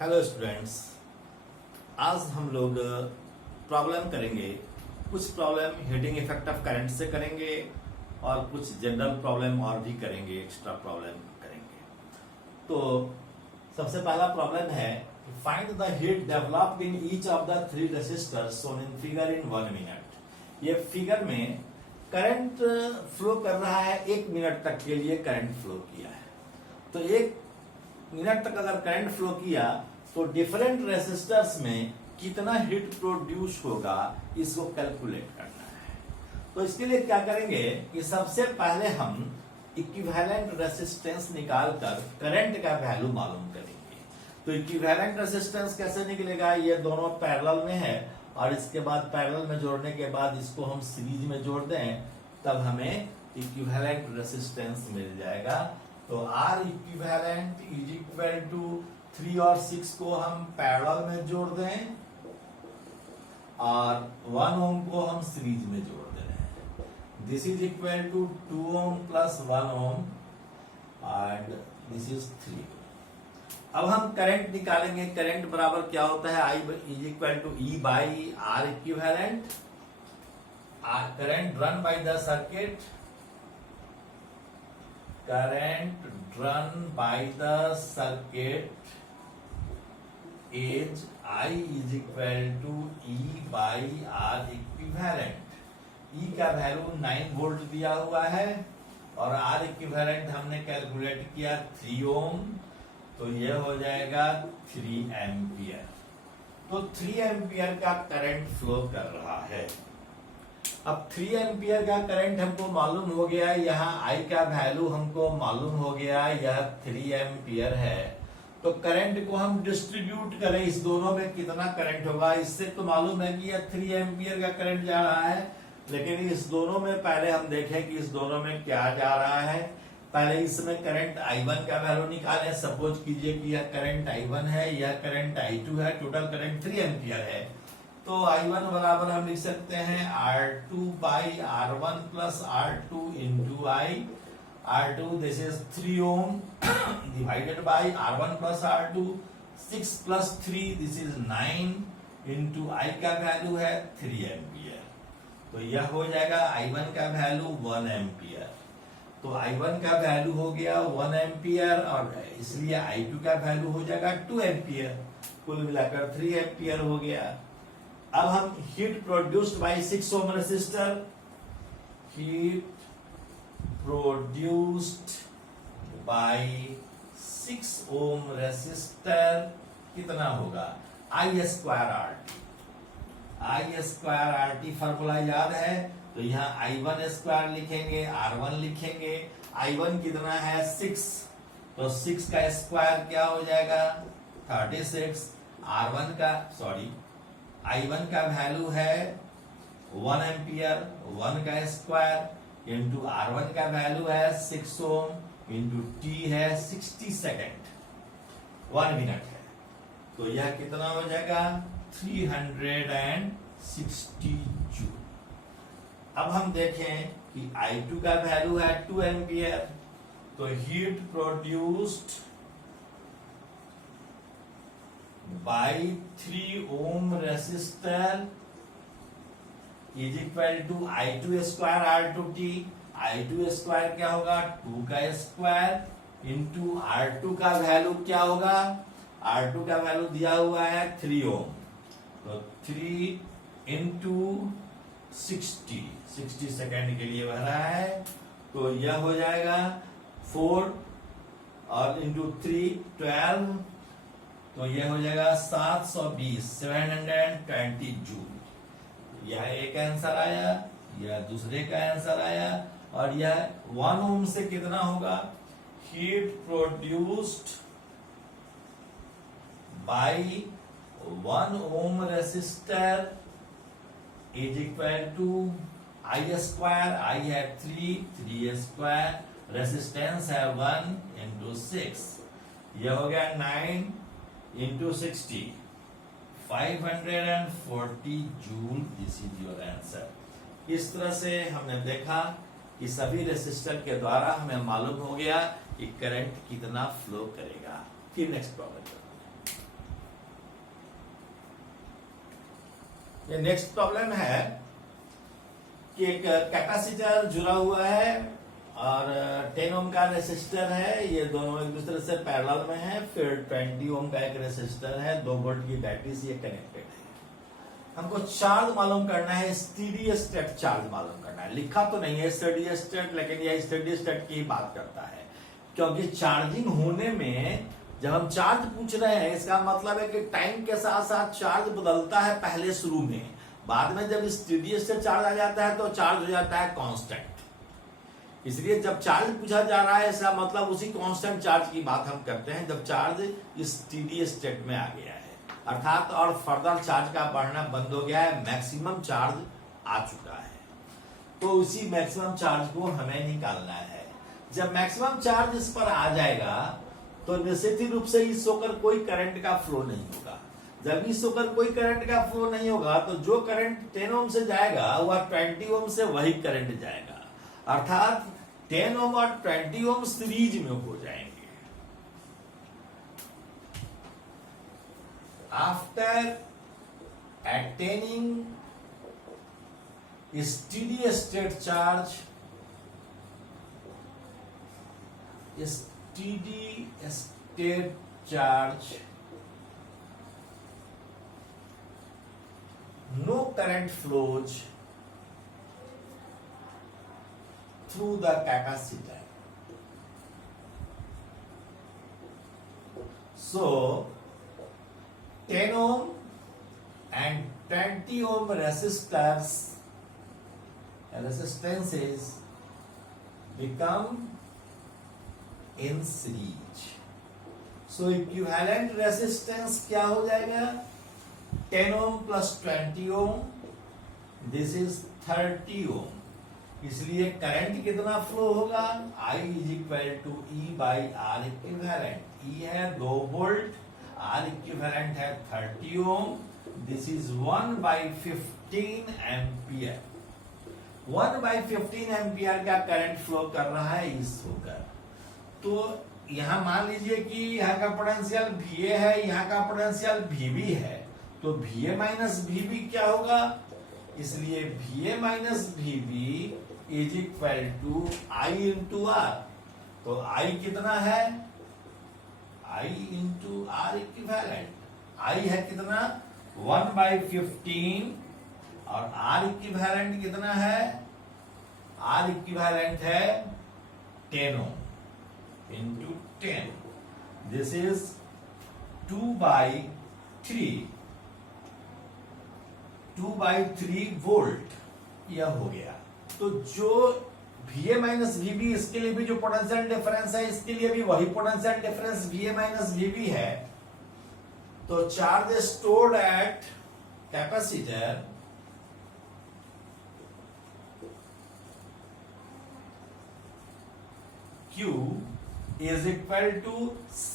Hello students, आज हम लोग प्रॉब्लम करेंगे। कुछ problem heating effect of current से करेंगे और कुछ जनरल प्रॉब्लम और भी करेंगे, एक्स्ट्रा प्रॉब्लम करेंगे। तो सबसे पहला प्रॉब्लम है, find the heat developed in each of the three resistors shown in figure in 1 minute. ये फिगर में करंट फ्लो कर रहा है, 1 मिनट तक के लिए करंट फ्लो किया है। तो 1 मिनट तक अगर करंट फ्लो किया तो डिफरेंट रेसिस्टर्स में कितना हीट प्रोड्यूस होगा, इसको कैलकुलेट करना है। तो इसके लिए क्या करेंगे कि सबसे पहले हम इक्विवेलेंट रेसिस्टेंस निकालकर करंट का वैल्यू मालूम करेंगे। तो इक्विवेलेंट रेसिस्टेंस कैसे निकलेगा, ये दोनों पैरेलल में है और इसके बाद पैरेलल में जोड़ने के बाद इसको हम सीरीज में जोड़ दें, तब हमें इक्विवेलेंट रेसिस्टेंस मिल जाएगा। तो R equivalent is equal to 3 और 6 को हम पैरेलल में जोड़ दें और 1 ओम को हम सीरीज में जोड़ दें। This is equal to 2 ohm plus 1 ohm and this is 3। अब हम करंट निकालेंगे। करंट बराबर क्या होता है, I is equal to E by R equivalent. Current run by the circuit, current run by the circuit is I is equal to E by R equivalent। E का value 9 volt दिया हुआ है और R equivalent हमने calculate किया 3 ओम, तो ये हो जाएगा 3 एम्पियर। तो 3 एम्पियर का करंट फ्लो कर रहा है। अब 3 एम्पियर का करंट हमको मालूम हो गया, यहाँ I का वैल्यू हमको मालूम हो गया, यह 3 एम्पियर है। तो करंट को हम डिस्ट्रीब्यूट करें, इस दोनों में कितना करंट होगा। इससे तो मालूम है कि यह 3 एम्पियर का करंट जा रहा है, लेकिन इस दोनों में पहले हम देखें कि इस दोनों में क्या जा रहा है। पहले इसमें करंट I1 का वैल्यू निकालें। सपोज कीजिए कि यह करंट I1 है, यह करंट I2 है, टोटल करंट 3 एम्पियर है। तो I1 बराबर हम लिख सकते हैं R2 by R1 plus R2 into I। R2 this is 3 ohm divided by R1 plus R2, 6 plus 3 this is 9 into I का वैल्यू है 3 एम्पियर। तो यह हो जाएगा I1 का वैल्यू 1 एम्पियर। तो I1 का वैल्यू हो गया 1 एम्पियर और इसलिए I2 का वैल्यू हो जाएगा 2 एम्पियर। कुल मिलाकर 3 एम्पियर हो गया। अब हम heat produced bye 6 ohm resistor, heat produced bye 6 ohm resistor कितना होगा, I square RT। I square RT formula याद है, तो यहाँ I1 स्क्वायर लिखेंगे, R1 लिखेंगे। I1 कितना है 6, तो 6 का स्क्वायर क्या हो जाएगा 36। R1 का I1 का वैल्यू है 1 एम्पियर, 1 का स्क्वायर इंटू R1 का वैल्यू है 6 ओम इंटू T है 60 सेकेंड, 1 मिनट है। तो यह कितना हो जाएगा 360 जूल। अब हम देखें कि I2 का वैल्यू है 2 एम्पियर, तो heat produced by 3 ohm resistor is equal to I2 square R2T। I2 square क्या होगा 2 का स्क्वायर इंटू R2 का वैल्यू क्या होगा, R2 का वैल्यू दिया हुआ है 3 ओम, तो 3 इंटू 60 सेकेंड के लिए बह रहा है। तो यह हो जाएगा 4 और इंटू 3 12, तो यह हो जाएगा 720 720 जूल। यह एक आंसर आया, यह दूसरे का आंसर आया। और यह 1 ओम से कितना होगा, heat produced by 1 ohm resistor is equal to I square, I है 3 स्क्वायर, रेसिस्टेंस है 1 इंटू 6, यह हो गया 9 into 60, 540 joule. This is your answer. इस तरह से हमने देखा कि सभी रेसिस्टर के द्वारा हमें मालूम हो गया कि करंट कितना फ्लो करेगा। फिर नेक्स्ट प्रॉब्लम। ये नेक्स्ट प्रॉब्लम है कि एक कैपेसिटर जुड़ा हुआ है और 10 ओम का रेसिस्टर है, ये दोनों एक दूसरे से पैरेलल में है। फिर 20 ओम का एक रेसिस्टर है, 2 वोल्ट की बैटरी से ये कनेक्टेड है। हमको चार्ज मालूम करना है, स्टेडी स्टेट चार्ज मालूम करना है। लिखा तो नहीं है स्टेडी स्टेट, लेकिन यह स्टेडी स्टेट की बात करता है, क्योंकि चार्जिंग होने में जब हम चार्ज पूछ रहे हैं, इसका मतलब है कि टाइम के साथ साथ चार्ज बदलता है पहले शुरू में, बाद में जब स्टेडी स्टेट चार्ज आ जाता है तो चार्ज हो जाता है कांस्टेंट। इसलिए जब चार्ज पूछा जा रहा है, इसका मतलब उसी कांस्टेंट चार्ज की बात हम करते हैं जब चार्ज स्टेडी स्टेट में आ गया है, अर्थात और फर्दर चार्ज का बढ़ना बंद हो गया है, मैक्सिमम चार्ज आ चुका है। तो उसी मैक्सिमम चार्ज को हमें निकालना है। जब मैक्सिमम चार्ज इस पर आ जाएगा तो निश्चित ही रूप से इस होकर कोई करंट का फ्लो नहीं होगा। जब इस होकर कोई करंट का फ्लो नहीं होगा तो जो करंट 10 ओम से जाएगा वह 20 ओम से वही करंट जाएगा, अर्थात 10 ओम और 20 ओम सीरीज में हो जाएंगे। After attaining steady state charge, no current flows through the capacitor. So 10 ohm and 20 ohm resistances become in series. So equivalent resistance क्या हो जाएगा? 10 ohm plus 20 ohm, this is 30 ohm. इसलिए करंट कितना फ्लो होगा? I is equal to E by R equivalent. E है 2 volt, R equivalent है 30 ohm, this is 1 by 15 ampere. 1 by 15 ampere का current flow कर रहा है इस होकर। तो यहां मान लीजिए कि यहाँ का पोटेंशियल VA है, यहाँ का पोटेंशियल VB है, तो VA माइनस VB क्या होगा? इसलिए VA minus VB is equal to I into R। तो I कितना है? I into R equivalent. I है कितना? 1 by 15 और R इक्विवेलेंट कितना है? R इक्विवेलेंट है 10 ohm into 10, this is 2 by 3, 2 by 3 volt यह हो गया। तो जो VA माइनस VB, इसके लिए भी जो पोटेंशियल डिफरेंस है, इसके लिए भी वही potential difference VA minus VB है। तो charge stored at capacitor Q is equal to C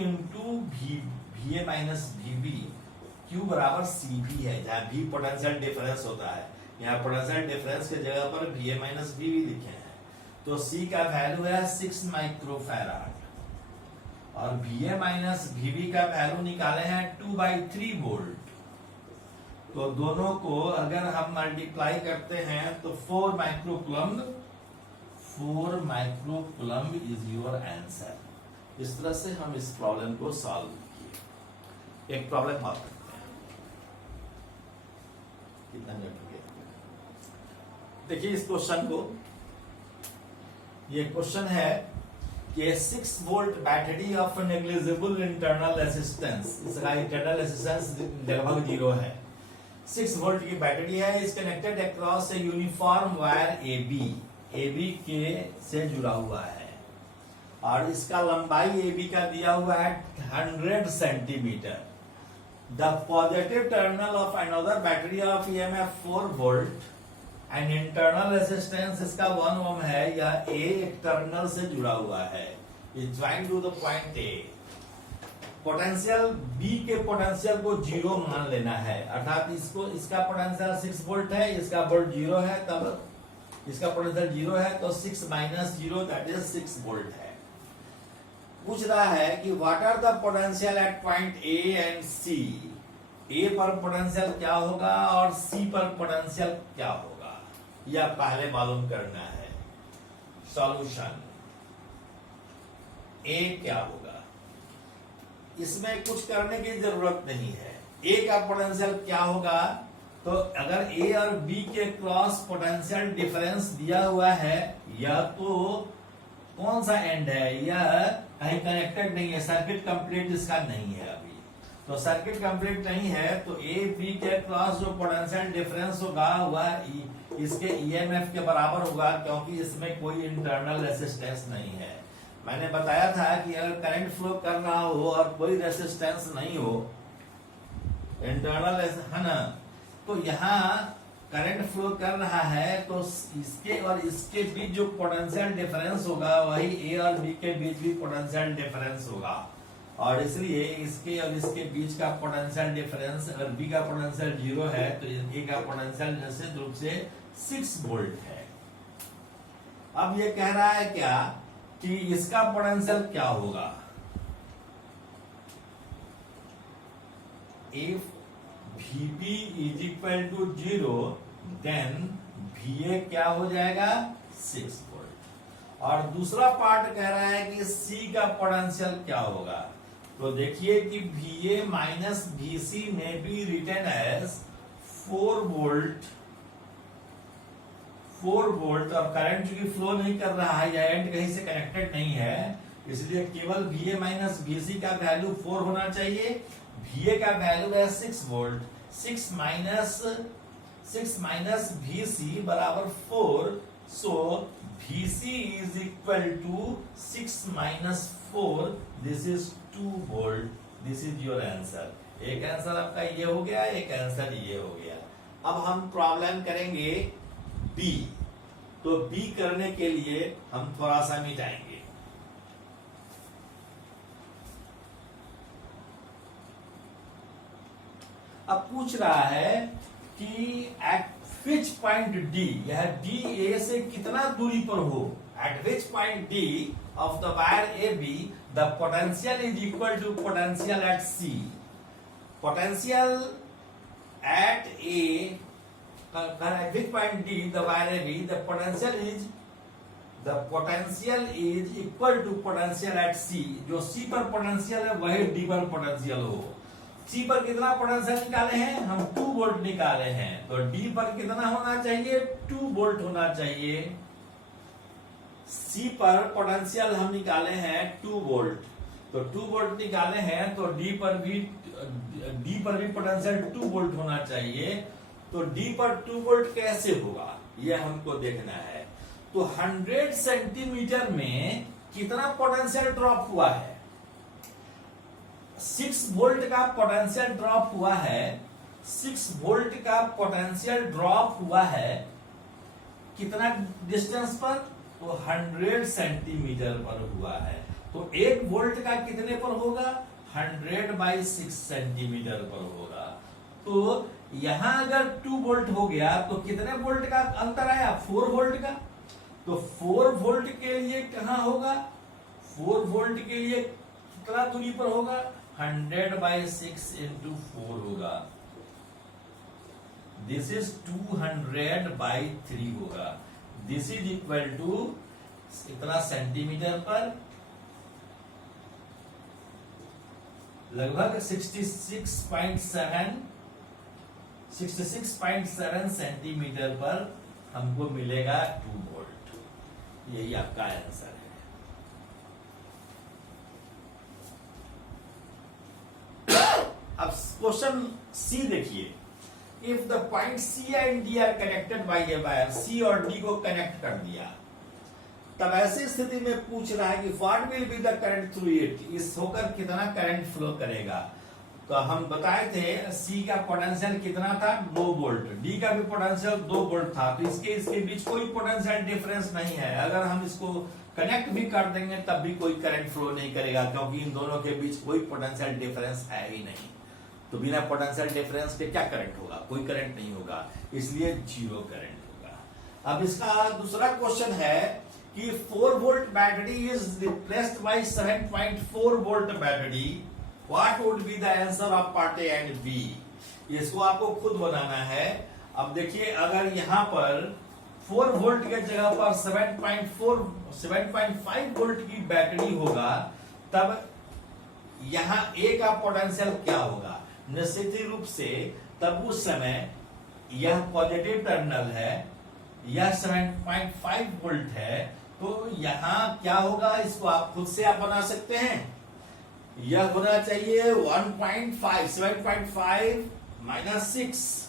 into VA minus VB। Q बराबर CV है, जहां V पोटेंशियल डिफरेंस होता है, यहाँ पोटेंशियल डिफरेंस के जगह पर VA माइनस VB लिखे हैं। तो C का वैल्यू है 6 माइक्रोफैराड और VA माइनस VB का वैल्यू निकाले हैं 2 by 3 वोल्ट। तो दोनों को अगर हम मल्टीप्लाई करते हैं तो 4 माइक्रोकुलम्ब इज योर आंसर। इस तरह से हम इस प्रॉब्लम को सॉल्व किए। एक प्रॉब्लम और करते हैं। कितना मिनट हो गया? देखिए इस क्वेश्चन को, ये क्वेश्चन है कि 6 volt battery of negligible internal resistance, इसका इंटरनल रेसिस्टेंस लगभग 0 है। 6 वोल्ट की बैटरी है, is connected across a uniform wire AB के से जुड़ा हुआ है और इसका लंबाई AB का दिया हुआ है 100 centimetre. The positive terminal of another battery of EMF 4 volt and internal resistance इसका 1 ओम है, या A एक टर्मिनल से जुड़ा हुआ है, is joint to the point A। Potential B के पोटेंशियल को 0 मान लेना है, अर्थात इसका पोटेंशियल 6 वोल्ट है, इसका वोल्ट 0 है, तब इसका पोटेंशियल 0 है, तो 6 माइनस 0 दैट इज 6 वोल्ट है। पूछ रहा है कि what are the potential at point A and C। A पर पोटेंशियल क्या होगा और सी पर पोटेंशियल क्या होगा, यह पहले मालूम करना है। सॉल्यूशन ए क्या होगा, इसमें कुछ करने की जरूरत नहीं है। ए का पोटेंशियल क्या होगा, तो अगर ए और बी के क्रॉस पोटेंशियल डिफरेंस दिया हुआ है, यह तो कौन सा एंड है, यह कहीं कनेक्टेड नहीं है, सर्किट कंप्लीट इसका नहीं है अभी। तो सर्किट कंप्लीट नहीं है तो ए बी के क्रॉस जो पोटेंशियल डिफरेंस होगा वह इसके ईएमएफ के बराबर होगा, क्योंकि इसमें कोई इंटरनल रेसिस्टेंस नहीं है। मैंने बताया था कि अगर करंट फ्लो कर रहा हो और कोई रेसिस्टेंस नहीं हो, इंटरनल है ना, तो यहाँ करंट फ्लो कर रहा है तो इसके और इसके बीच जो पोटेंशियल डिफरेंस होगा वही ए और बी के बीच भी पोटेंशियल डिफरेंस होगा, और इसलिए इसके और इसके बीच का पोटेंशियल डिफरेंस, अगर बी का पोटेंशियल 0 है तो ए का पोटेंशियल निश्चित रूप से 6 वोल्ट है। अब ये कह रहा है क्या कि इसका पोटेंशियल क्या होगा, if VB is equal to 0 then VA क्या हो जाएगा 6 वोल्ट। और दूसरा पार्ट कह रहा है कि C का पोटेंशियल क्या होगा, तो देखिए कि VA माइनस VC में बी रिटन एज 4 वोल्ट और करंट चूंकि फ्लो नहीं कर रहा है या एंड कहीं से कनेक्टेड नहीं है, इसलिए केवल VA माइनस VC का वैल्यू 4 होना चाहिए। VA का वैल्यू है 6 वोल्ट, 6 माइनस VC बराबर 4, so VC is equal to 6 minus 4, this is 2 volt, this is your answer. एक आंसर आपका ये हो गया, एक आंसर ये हो गया। अब हम प्रॉब्लम करेंगे बी, तो बी करने के लिए हम थोड़ा सा मिटाएंगे। अब पूछ रहा है कि एट विच पॉइंट डी, यह डी ए से कितना दूरी पर हो, at which point D of the wire A B the potential is equal to potential at C. Potential at A, at which point D the wire AB the potential is equal to potential at C। जो C पर potential है वही D पर potential हो। C पर कितना potential निकाले हैं हम, 2 वोल्ट निकाले हैं, तो D पर कितना होना चाहिए 2 वोल्ट होना चाहिए। C पर पोटेंशियल हम निकाले हैं 2 वोल्ट, तो 2 वोल्ट निकाले हैं तो D पर भी पोटेंशियल 2 वोल्ट होना चाहिए। तो D पर 2 वोल्ट कैसे होगा यह हमको देखना है। तो 100 सेंटीमीटर में कितना पोटेंशियल ड्रॉप हुआ है, 6 वोल्ट का पोटेंशियल ड्रॉप हुआ है, 6 वोल्ट का पोटेंशियल ड्रॉप हुआ है कितना डिस्टेंस पर, तो 100 सेंटीमीटर पर हुआ है। तो 1 वोल्ट का कितने पर होगा, 100/6 सेंटीमीटर पर होगा। तो यहां अगर 2 वोल्ट हो गया तो कितने वोल्ट का अंतर आया, 4 वोल्ट का। तो 4 वोल्ट के लिए कहां होगा, 4 वोल्ट के लिए कितना दूरी पर होगा, 100/6 into 4 होगा, दिस इज 200/3 होगा, दिस इज इक्वल टू इतना सेंटीमीटर पर लगभग 66.7 सेंटीमीटर पर हमको मिलेगा 2 वोल्ट। यही आपका आंसर है। अब क्वेश्चन सी देखिए, if the point C and D are connected by a wire, C और डी को कनेक्ट कर दिया, तब ऐसी स्थिति में पूछ रहा है कि what will be the current through it, इस होकर कितना करंट फ्लो करेगा। तो हम बताए थे सी का पोटेंशियल कितना था 2 वोल्ट, डी का भी पोटेंशियल 2 वोल्ट था, तो इसके बीच कोई पोटेंशियल डिफरेंस नहीं है। अगर हम इसको कनेक्ट भी कर देंगे तब भी कोई करंट फ्लो नहीं करेगा, क्योंकि इन दोनों के बीच कोई पोटेंशियल डिफरेंस है ही नहीं। तो बिना पोटेंशियल डिफरेंस के क्या करंट होगा, कोई करंट नहीं होगा, इसलिए 0 करंट होगा। अब इसका दूसरा क्वेश्चन है कि 4 volt battery is replaced by 7.4 volt battery, what would be the answer of part A and B। इसको आपको खुद बनाना है। अब देखिए अगर यहाँ पर 4 वोल्ट के जगह पर 7.5 वोल्ट की बैटरी होगा, तब यहाँ ए का पोटेंशियल क्या होगा? निश्चित ही रूप से तब उस समय यह पॉजिटिव टर्मिनल है, यह 7.5 वोल्ट है, तो यहाँ क्या होगा? इसको आप खुद से आप बना सकते हैं। यह होना चाहिए 1.5 7.5 माइनस 6,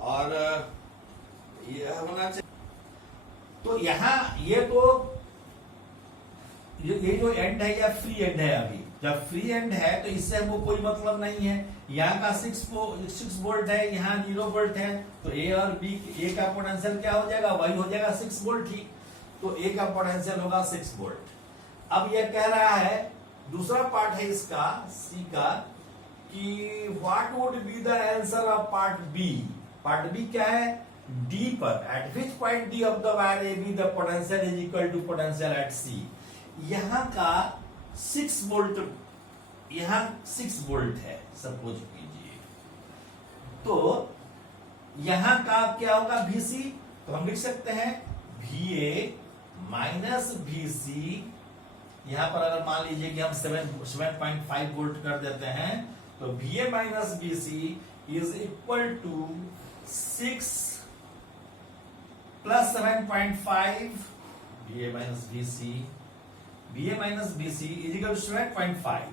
और यह होना चाहिए। तो यहाँ ये जो एंड है यह फ्री एंड है। अभी जब फ्री एंड है तो इससे हमको कोई मतलब नहीं है। यहाँ का 6 वोल्ट है, यहाँ 0 वोल्ट है, तो ए और बी, ए का पोटेंशियल क्या हो जाएगा? वही हो जाएगा 6 वोल्ट ही। तो ए का पोटेंशियल होगा 6 वोल्ट। अब यह कह रहा है, दूसरा पार्ट है इसका सी का, कि what would be the answer of part B. Part B क्या है? डी पर, at which point D of the wire A B the potential is equal to potential at C. यहाँ का 6 वोल्ट, यहाँ 6 वोल्ट है suppose कीजिए, तो यहां का क्या होगा? VC, तो हम लिख सकते हैं VA माइनस VC। यहां पर अगर मान लीजिए कि हम 7.5 वोल्ट कर देते हैं, तो VA minus VC is equal to 6 plus 7.5 VA minus VC, VA minus VC is equal to 7.5।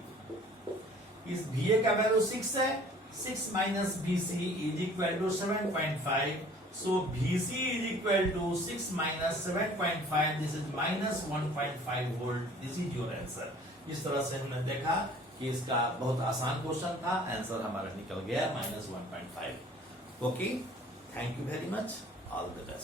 इस VA का वैल्यू 6 है, 6 minus VC is equal to 7.5। So VC is equal to 6 minus 7.5, this is minus 1.5 volt. This is your answer. इस तरह से हमने देखा कि इसका बहुत आसान क्वेश्चन था, आंसर हमारा निकल गया -1.5। Okay, thank you very much, all the best.